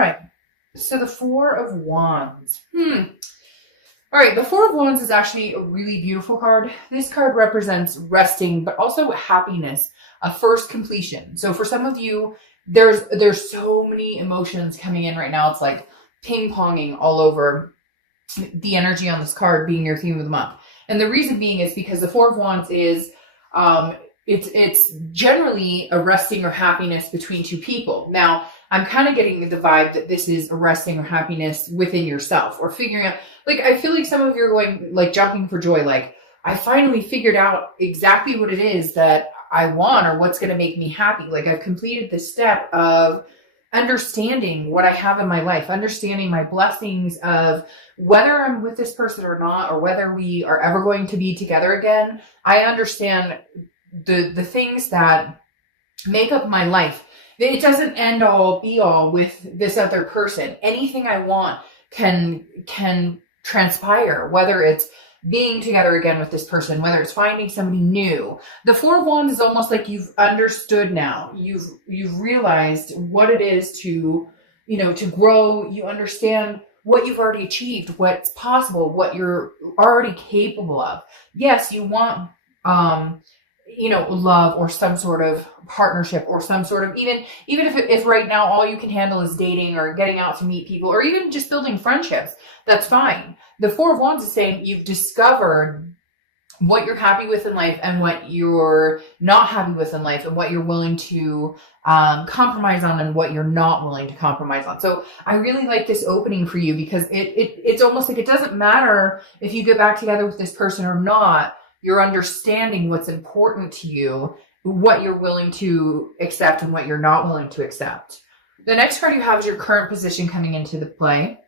right. So the Four of Wands. All right, the Four of Wands is actually a really beautiful card. This card represents resting, but also happiness, a first completion. So for some of you, there's so many emotions coming in right now. It's like ping-ponging all over the energy on this card being your theme of the month. And the reason being is because the Four of Wands is, it's generally a resting or happiness between two people. Now, I'm kind of getting the vibe that this is a resting or happiness within yourself or figuring out, like, I feel like some of you are going, like, jumping for joy. Like, I finally figured out exactly what it is that I want or what's going to make me happy. Like, I've completed the step of understanding what I have in my life, understanding my blessings of whether I'm with this person or not, or whether we are ever going to be together again. I understand the things that make up my life. It doesn't end all be all with this other person. Anything I want can transpire, whether it's being together again with this person, whether it's finding somebody new. The Four of Wands is almost like you've understood now. You've realized what it is to grow. You understand what you've already achieved, what's possible, what you're already capable of. Yes, you want love or some sort of partnership or some sort of, even if right now all you can handle is dating or getting out to meet people or even just building friendships, that's fine. The Four of Wands is saying you've discovered what you're happy with in life and what you're not happy with in life and what you're willing to compromise on and what you're not willing to compromise on. So I really like this opening for you because it's almost like it doesn't matter if you get back together with this person or not. You're understanding what's important to you, what you're willing to accept and what you're not willing to accept. The next card you have is your current position coming into the play,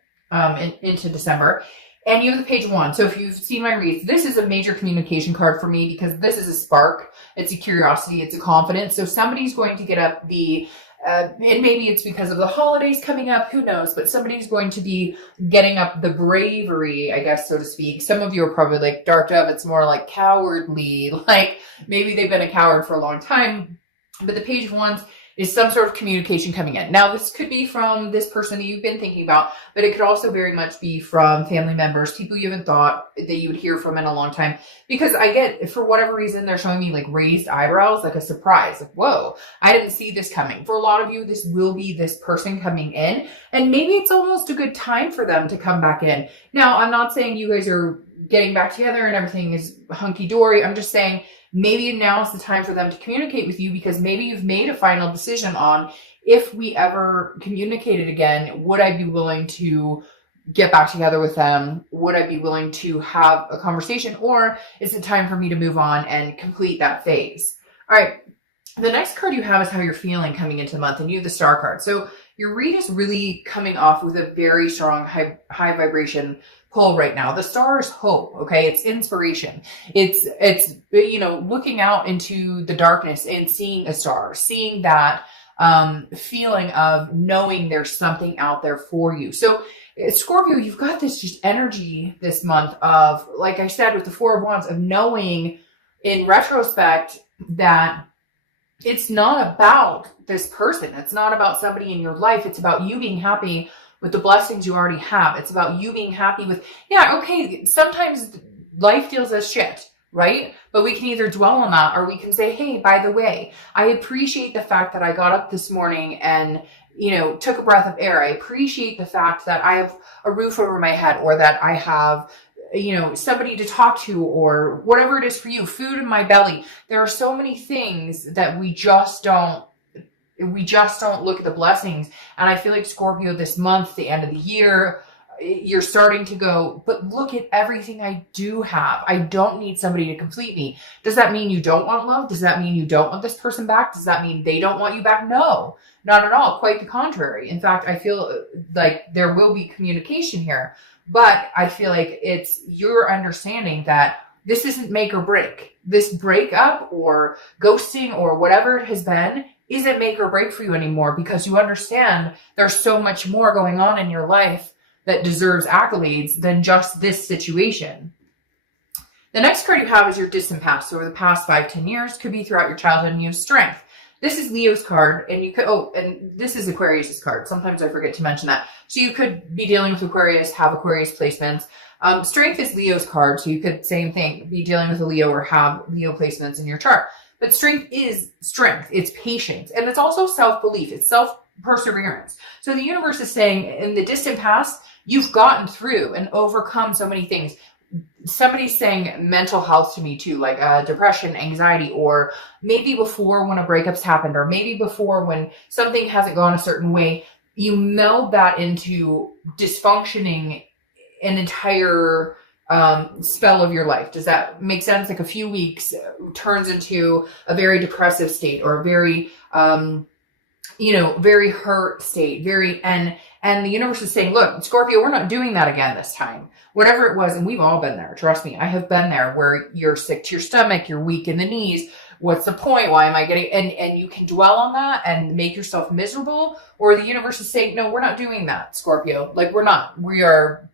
into December. And you have the Page of Wands. So if you've seen my reads, this is a major communication card for me because this is a spark. It's a curiosity. It's a confidence. So somebody's going to get up and maybe it's because of the holidays coming up, who knows, but somebody's going to be getting up the bravery, I guess, so to speak. Some of you are probably like, Dark Dove, it's more like cowardly, like maybe they've been a coward for a long time. But the Page of Wands is some sort of communication coming in. Now, this could be from this person that you've been thinking about, but it could also very much be from family members, people you haven't thought that you would hear from in a long time. Because I get, for whatever reason, they're showing me like raised eyebrows, like a surprise. Like, whoa, I didn't see this coming. For a lot of you, this will be this person coming in, and maybe it's almost a good time for them to come back in. Now, I'm not saying you guys are getting back together and everything is hunky-dory. I'm just saying, maybe now is the time for them to communicate with you because maybe you've made a final decision on if we ever communicated again, would I be willing to get back together with them? Would I be willing to have a conversation, or is it time for me to move on and complete that phase? All right. The next card you have is how you're feeling coming into the month, and you have the Star card. So your read is really coming off with a very strong high vibration pull right now. The Star is hope, okay? It's inspiration. It's looking out into the darkness and seeing a star, seeing that feeling of knowing there's something out there for you. So Scorpio, you've got this just energy this month of, like I said, with the Four of Wands, of knowing in retrospect that it's not about this person. It's not about somebody in your life. It's about you being happy with the blessings you already have. It's about you being happy with, okay, sometimes life deals us shit, right? But we can either dwell on that, or we can say, hey, by the way, I appreciate the fact that I got up this morning and, took a breath of air. I appreciate the fact that I have a roof over my head, or that I have, somebody to talk to, or whatever it is for you, food in my belly. There are so many things that we just don't look at the blessings. And I feel like Scorpio, this month, the end of the year, you're starting to go, but look at everything I do have. I don't need somebody to complete me. Does that mean you don't want love? Does that mean you don't want this person back? Does that mean they don't want you back? No, not at all. Quite the contrary. In fact, I feel like there will be communication here, but I feel like it's your understanding that this isn't make or break. This breakup or ghosting or whatever it has been isn't make or break for you anymore, because you understand there's so much more going on in your life that deserves accolades than just this situation. The next card you have is your distant past. So over the past 5-10 years, could be throughout your childhood, and you have Strength. this is Leo's card, and you could, and this is Aquarius's card. Sometimes I forget to mention that. So you could be dealing with Aquarius, have Aquarius placements. Strength is Leo's card, so you could, same thing, be dealing with a Leo or have Leo placements in your chart. But strength is strength. It's patience. And it's also self-belief. It's self-perseverance. So the universe is saying, in the distant past, you've gotten through and overcome so many things. Somebody's saying mental health to me too, like depression, anxiety, or maybe before when a breakup's happened, or maybe before when something hasn't gone a certain way, you meld that into dysfunctioning an entire spell of your life. Does that make sense? Like a few weeks turns into a very depressive state, or a very, very hurt state, and the universe is saying, look, Scorpio, we're not doing that again this time. Whatever it was, and we've all been there. Trust me, I have been there, where you're sick to your stomach, you're weak in the knees. What's the point? Why am I getting, and you can dwell on that and make yourself miserable, or the universe is saying, no, we're not doing that, Scorpio. Like, we're not. We're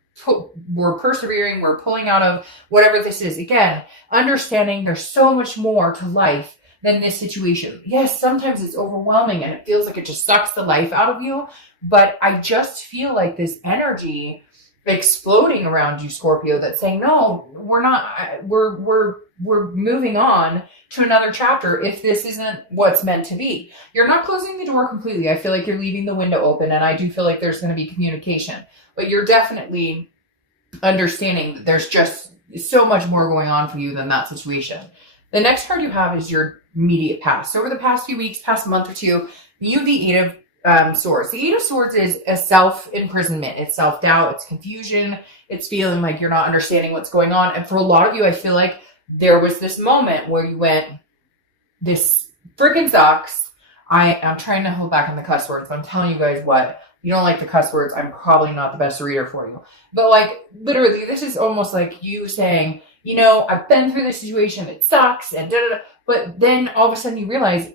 persevering. We're pulling out of whatever this is. Again, understanding there's so much more to life than this situation. Yes, sometimes it's overwhelming and it feels like it just sucks the life out of you. But I just feel like this energy exploding around you, Scorpio, that's saying, no, we're not, we're moving on to another chapter if this isn't what's meant to be. You're not closing the door completely. I feel like you're leaving the window open, and I do feel like there's going to be communication, but you're definitely understanding that there's just so much more going on for you than that situation. The next card you have is your immediate past. So over the past few weeks, past month or two, you have the Eight of Swords. The Eight of Swords is a self-imprisonment. It's self-doubt. It's confusion. It's feeling like you're not understanding what's going on. And for a lot of you, I feel like there was this moment where you went, this freaking sucks. I'm trying to hold back on the cuss words, but I'm telling you guys what, you don't like the cuss words, I'm probably not the best reader for you. But like, literally, this is almost like you saying, I've been through this situation, it sucks, and da-da-da. But then all of a sudden you realize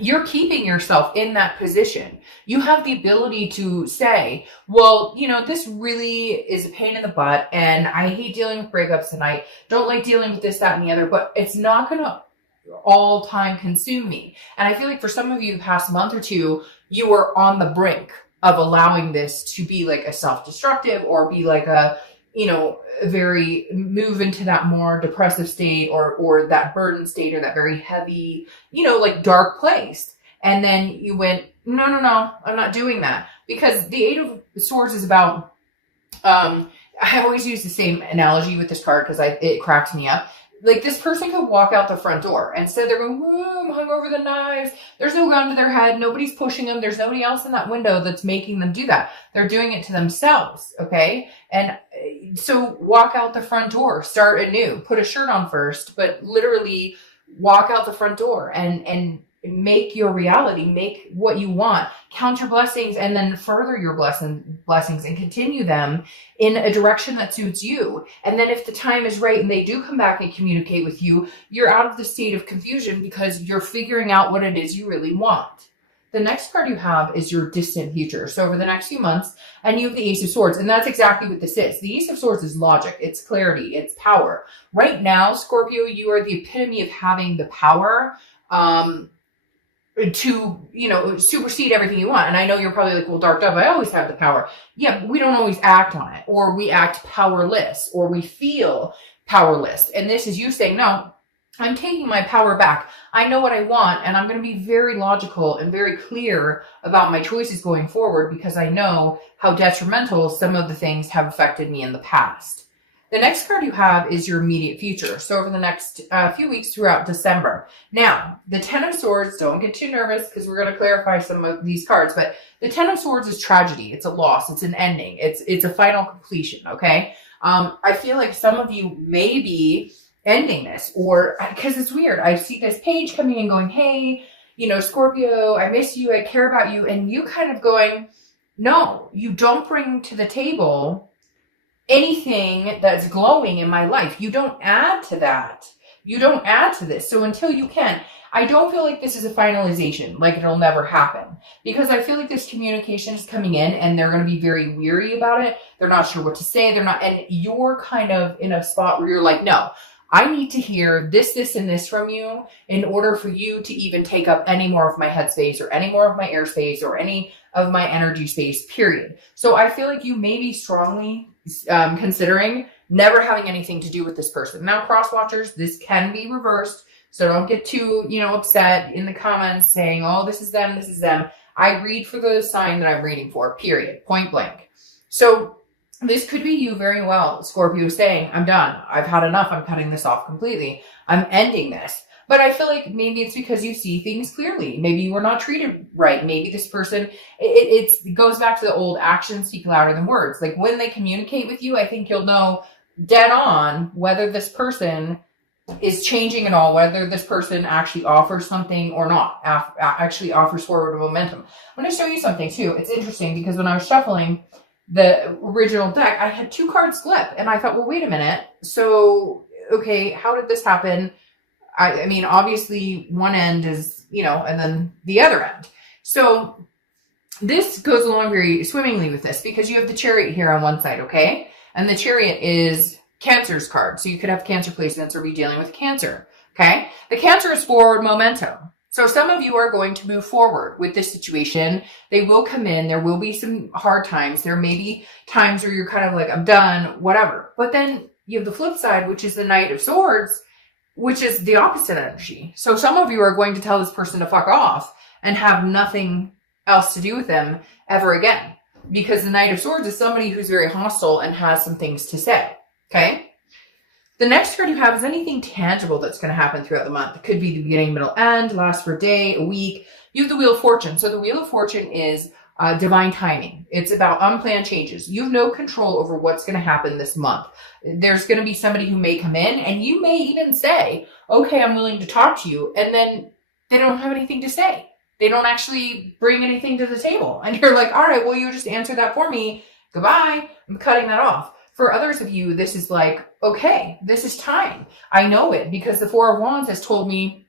you're keeping yourself in that position. You have the ability to say, well, this really is a pain in the butt, and I hate dealing with breakups, and I don't like dealing with this, that, and the other, but it's not going to all time consume me. And I feel like for some of you the past month or two, you were on the brink of allowing this to be like a self-destructive, or be like a, very move into that more depressive state, or that burden state, or that very heavy, like dark place. And then you went, no, I'm not doing that. Because the Eight of Swords is about, I always use the same analogy with this card because it cracks me up. Like, this person could walk out the front door. Instead, they're going, whoa, I'm hung over the knives. There's no gun to their head. Nobody's pushing them. There's nobody else in that window that's making them do that. They're doing it to themselves, okay? And so walk out the front door. Start anew. Put a shirt on first, but literally walk out the front door and make your reality. Make what you want. Count your blessings, and then further your blessings and continue them in a direction that suits you. And then if the time is right and they do come back and communicate with you, you're out of the state of confusion because you're figuring out what it is you really want. The next card you have is your distant future. So over the next few months, and you have the Ace of Swords, and that's exactly what this is. The Ace of Swords is logic, it's clarity, it's power. Right now, Scorpio, you are the epitome of having the power to, supersede everything you want. And I know you're probably like, well, Dark Dove, I always have the power. Yeah, but we don't always act on it, or we act powerless, or we feel powerless. And this is you saying, no, I'm taking my power back. I know what I want, and I'm going to be very logical and very clear about my choices going forward, because I know how detrimental some of the things have affected me in the past. The next card you have is your immediate future. So over the next few weeks throughout December. Now, the Ten of Swords, don't get too nervous because we're going to clarify some of these cards, but the Ten of Swords is tragedy. It's a loss. It's an ending. It's a final completion, okay? I feel like some of you may be ending this, or because it's weird. I see this page coming and going, hey, Scorpio, I miss you. I care about you. And you kind of going, no, you don't bring to the table anything that's glowing in my life. You don't add to that. You don't add to this. So until you can, I don't feel like this is a finalization, like it'll never happen, because I feel like this communication is coming in and they're going to be very weary about it. They're not sure what to say. And you're kind of in a spot where you're like, no, I need to hear this, and this from you in order for you to even take up any more of my headspace or any more of my airspace or any of my energy space, period. So I feel like you may be strongly considering never having anything to do with this person. Now, cross watchers, this can be reversed. So don't get too, upset in the comments saying, oh, this is them, this is them. I read for the sign that I'm reading for, period, point blank. So this could be you very well, Scorpio, saying, I'm done. I've had enough. I'm cutting this off completely. I'm ending this. But I feel like maybe it's because you see things clearly. Maybe you were not treated right. Maybe this person, it goes back to the old actions speak louder than words. Like when they communicate with you, I think you'll know dead on whether this person is changing at all, whether this person actually offers something or not, actually offers forward momentum. I'm going to show you something too. It's interesting because when I was shuffling the original deck, I had 2 cards flip and I thought, well, wait a minute. So, okay, how did this happen? I mean, obviously one end is, and then the other end. So this goes along very swimmingly with this because you have the Chariot here on one side, okay? And the Chariot is Cancer's card. So you could have Cancer placements or be dealing with Cancer, okay? The Cancer is forward momentum. So some of you are going to move forward with this situation. They will come in. There will be some hard times. There may be times where you're kind of like, I'm done, whatever. But then you have the flip side, which is the Knight of Swords, which is the opposite energy. So some of you are going to tell this person to fuck off and have nothing else to do with them ever again. Because the Knight of Swords is somebody who's very hostile and has some things to say, okay? The next card you have is anything tangible that's going to happen throughout the month. It could be the beginning, middle, end, last for a day, a week. You have the Wheel of Fortune. So the Wheel of Fortune is divine timing. It's about unplanned changes. You have no control over what's going to happen this month. There's going to be somebody who may come in and you may even say, okay, I'm willing to talk to you. And then they don't have anything to say. They don't actually bring anything to the table. And you're like, all right, well, you just answer that for me. Goodbye. I'm cutting that off. For others of you, this is like, okay, this is time. I know it because the Four of Wands has told me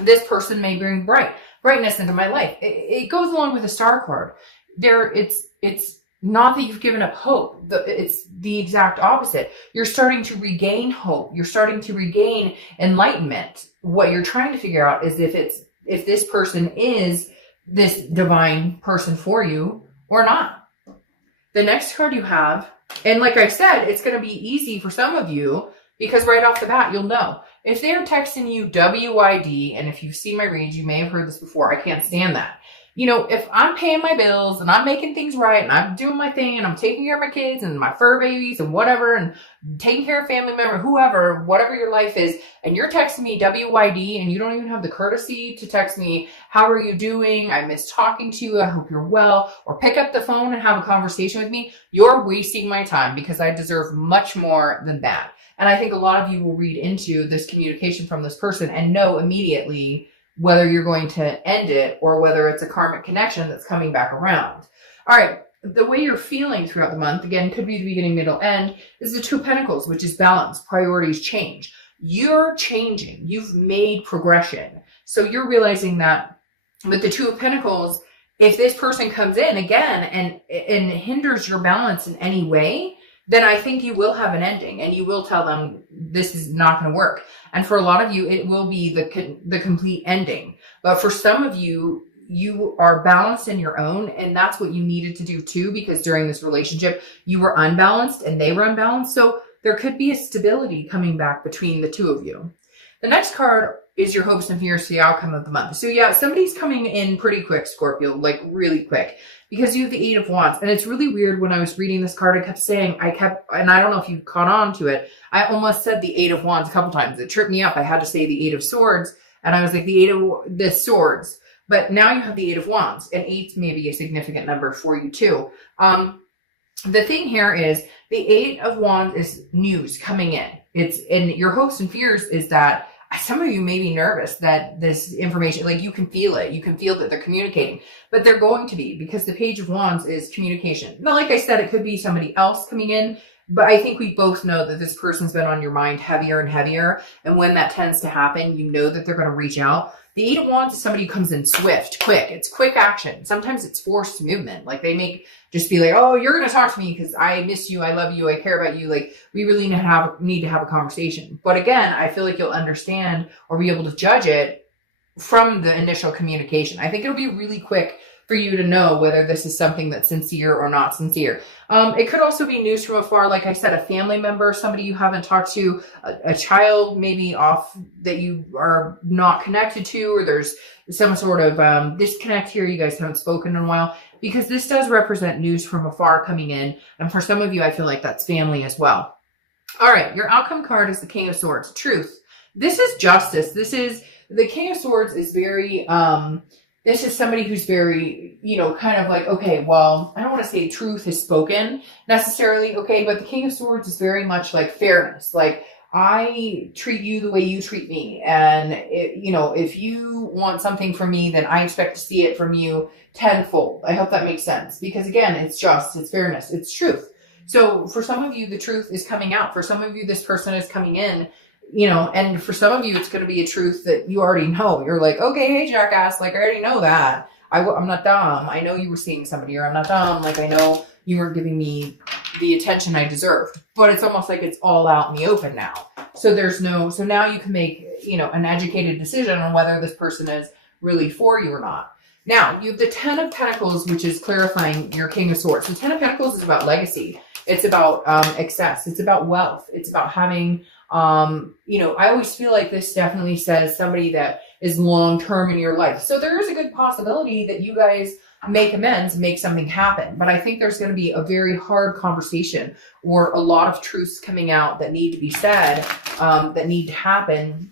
this person may bring brightness into my life. It goes along with the Star card. It's not that you've given up hope. It's the exact opposite. You're starting to regain hope. You're starting to regain enlightenment. What you're trying to figure out is if this person is this divine person for you or not. The next card you have, and like I said, it's going to be easy for some of you because right off the bat, you'll know. If they're texting you WYD, and if you've seen my reads, you may have heard this before. I can't stand that. If I'm paying my bills and I'm making things right and I'm doing my thing and I'm taking care of my kids and my fur babies and whatever and taking care of family member, whoever, whatever your life is, and you're texting me WYD and you don't even have the courtesy to text me, how are you doing? I miss talking to you. I hope you're well. Or pick up the phone and have a conversation with me. You're wasting my time because I deserve much more than that. And I think a lot of you will read into this communication from this person and know immediately whether you're going to end it or whether it's a karmic connection that's coming back around. All right. The way you're feeling throughout the month, again, could be the beginning, middle, end, is the Two of Pentacles, which is balance. Priorities change. You're changing. You've made progression. So you're realizing that with the Two of Pentacles, if this person comes in again and hinders your balance in any way, then I think you will have an ending and you will tell them this is not going to work. And for a lot of you, it will be the complete ending. But for some of you, you are balanced in your own, and that's what you needed to do too, because during this relationship, you were unbalanced and they were unbalanced. So there could be a stability coming back between the two of you. The next card is your hopes and fears for the outcome of the month. So yeah, somebody's coming in pretty quick, Scorpio, like really quick, because you have the Eight of Wands. And it's really weird when I was reading this card, I kept saying, and I don't know if you caught on to it, I almost said the Eight of Wands a couple times. It tripped me up. I had to say the Eight of Swords, and I was like, the Swords. But now you have the Eight of Wands, and 8 may be a significant number for you too. The thing here is the Eight of Wands is news coming in. And your hopes and fears is that some of you may be nervous that this information, like you can feel it. You can feel that they're communicating, but they're going to be, because the Page of Wands is communication. Now, like I said, it could be somebody else coming in But I think we both know that this person's been on your mind heavier and heavier. And when that tends to happen, you know that they're going to reach out. The Eight of Wands is somebody who comes in swift, quick. It's quick action. Sometimes it's forced movement. Like they make just be like, oh, you're going to talk to me because I miss you. I love you. I care about you. Like we really need to have a conversation. But again, I feel like you'll understand or be able to judge it from the initial communication. I think it'll be really quick for you to know whether this is something that's sincere or not sincere. It could also be news from afar. Like I said, a family member, somebody you haven't talked to, a child maybe off that you are not connected to, or there's some sort of disconnect here. You guys haven't spoken in a while, because this does represent news from afar coming in. And for some of you, I feel like that's family as well. All right. Your outcome card is the King of Swords. Truth. This is justice. This is the King of Swords is very, this is somebody who's very, kind of like, okay, well, I don't want to say truth is spoken necessarily, okay, but the King of Swords is very much like fairness. Like, I treat you the way you treat me. And, if you want something from me, then I expect to see it from you tenfold. I hope that makes sense. Because again, it's just, it's fairness, it's truth. So for some of you, the truth is coming out. For some of you, this person is coming in. And for some of you, it's going to be a truth that you already know. You're like, okay, hey, jackass, like, I already know that. I'm not dumb. I know you were seeing somebody, or I'm not dumb. Like, I know you weren't giving me the attention I deserved. But it's almost like it's all out in the open now. So so now you can make, an educated decision on whether this person is really for you or not. Now, you have the Ten of Pentacles, which is clarifying your King of Swords. The Ten of Pentacles is about legacy. It's about excess. It's about wealth. It's about having... I always feel like this definitely says somebody that is long-term in your life. So there is a good possibility that you guys make amends, make something happen. But I think there's going to be a very hard conversation or a lot of truths coming out that need to be said, that need to happen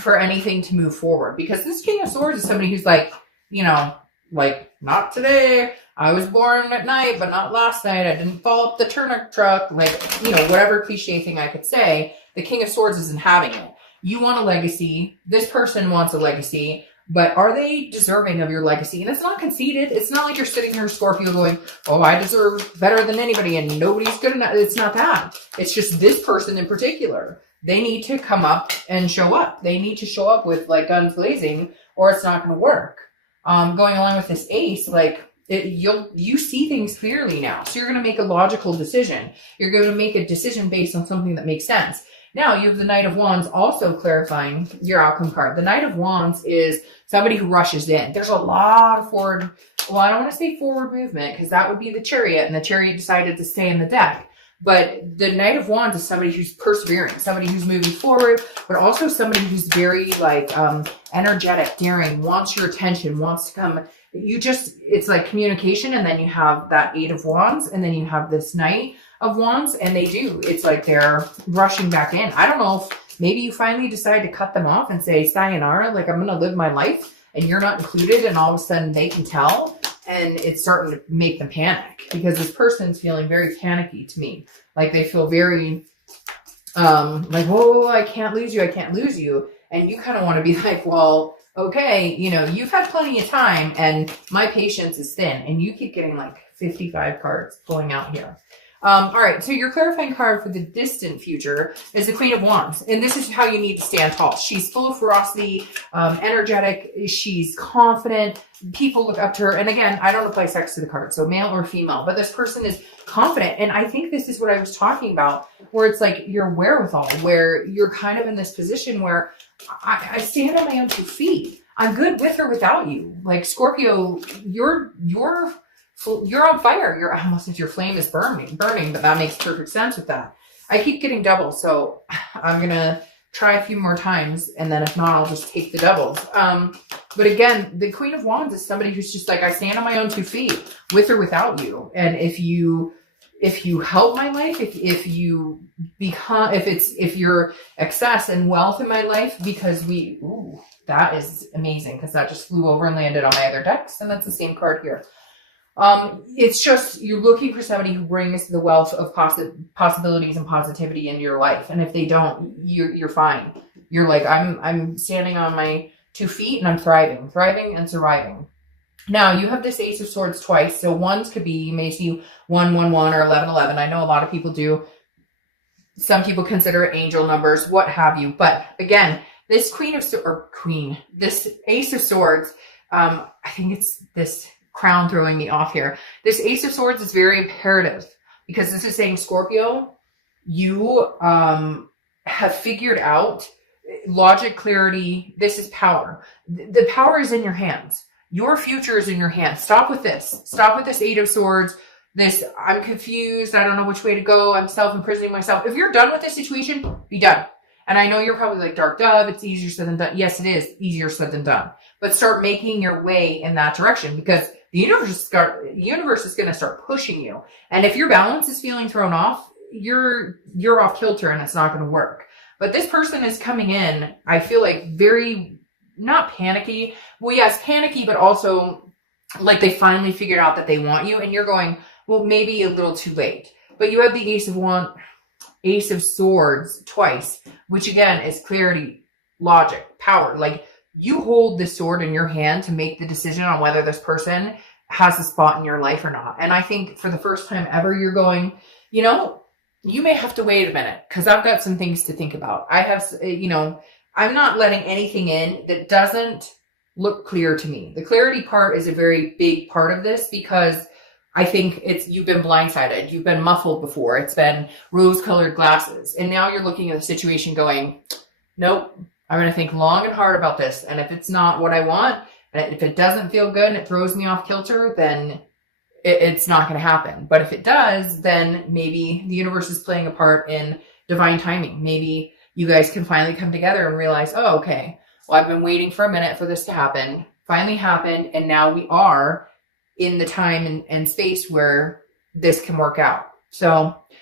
for anything to move forward. Because this King of Swords is somebody who's like, not today. I was born at night, but not last night. I didn't fall up the turnip truck. Whatever cliche thing I could say. The King of Swords isn't having it. You want a legacy. This person wants a legacy. But are they deserving of your legacy? And it's not conceited. It's not like you're sitting here, Scorpio, going, oh, I deserve better than anybody and nobody's good enough. It's not that. It's just this person in particular. They need to come up and show up. They need to show up with like guns blazing, or it's not going to work. Going along with this ace, you see things clearly now. So you're going to make a logical decision. You're going to make a decision based on something that makes sense. Now you have the Knight of Wands also clarifying your outcome card. The Knight of Wands is somebody who rushes in. There's a lot of I don't want to say forward movement, because that would be the Chariot, and the Chariot decided to stay in the deck. But the Knight of Wands is somebody who's persevering, somebody who's moving forward, but also somebody who's very energetic, daring, wants your attention, wants to come. It's like communication, and then you have that Eight of Wands, and then you have this Knight of Wands, and it's like they're rushing back in. I don't know if maybe you finally decide to cut them off and say, sayonara, like I'm going to live my life, and you're not included, and all of a sudden they can tell, and it's starting to make them panic, because this person's feeling very panicky to me. Like they feel very, whoa, I can't lose you, I can't lose you. And you kind of want to be like, well, okay, you've had plenty of time, and my patience is thin, and you keep getting like 55 cards pulling out here. All right, so your clarifying card for the distant future is the Queen of Wands. And this is how you need to stand tall. She's full of ferocity, energetic. She's confident. People look up to her. And again, I don't apply sex to the card, so male or female. But this person is confident. And I think this is what I was talking about, where it's like your wherewithal, where you're kind of in this position where I stand on my own 2 feet. I'm good with or without you. Like, Scorpio, you're on fire. I almost said your flame is burning, but that makes perfect sense with that. I keep getting doubles, so I'm going to try a few more times, and then if not, I'll just take the doubles. But again, the Queen of Wands is somebody who's just like, I stand on my own 2 feet, with or without you. And if you help my life, if you're excess and wealth in my life, because that is amazing, because that just flew over and landed on my other decks, and that's the same card here. It's just, you're looking for somebody who brings the wealth of possibilities and positivity in your life. And if they don't, you're fine. You're like, I'm standing on my 2 feet and I'm thriving and surviving. Now you have this Ace of Swords twice. So ones could be, you may see 1, 1, 1 or 11, 11. I know a lot of people do. Some people consider it angel numbers, what have you. But again, this this Ace of Swords, I think it's this crown throwing me off here. This Ace of Swords is very imperative because this is saying, Scorpio, you have figured out logic, clarity. This is power. The power is in your hands. Your future is in your hands. Stop with this. Stop with this Eight of Swords. This, I'm confused. I don't know which way to go. I'm self-imprisoning myself. If you're done with this situation, be done. And I know you're probably like, Dark Dove, it's easier said than done. Yes, it is easier said than done. But start making your way in that direction, because the universe is going to start pushing you. And if your balance is feeling thrown off, you're off kilter and it's not going to work. But this person is coming in, I feel like, very, not panicky. Well, yes, panicky, but also like they finally figured out that they want you, and you're going, well, maybe a little too late. But you have the Ace of Swords twice, which again is clarity, logic, power. Like, you hold the sword in your hand to make the decision on whether this person has a spot in your life or not. And I think for the first time ever, you're going, you know, you may have to wait a minute because I've got some things to think about. I have, you know, I'm not letting anything in that doesn't look clear to me. The clarity part is a very big part of this, because I think you've been blindsided. You've been muffled before. It's been rose-colored glasses. And now you're looking at the situation going, nope, I'm going to think long and hard about this. And if it's not what I want, and if it doesn't feel good and it throws me off kilter, then it's not going to happen. But if it does, then maybe the universe is playing a part in divine timing. Maybe you guys can finally come together and realize, oh, okay, well, I've been waiting for a minute for this to happen. Finally happened. And now we are in the time and space where this can work out. So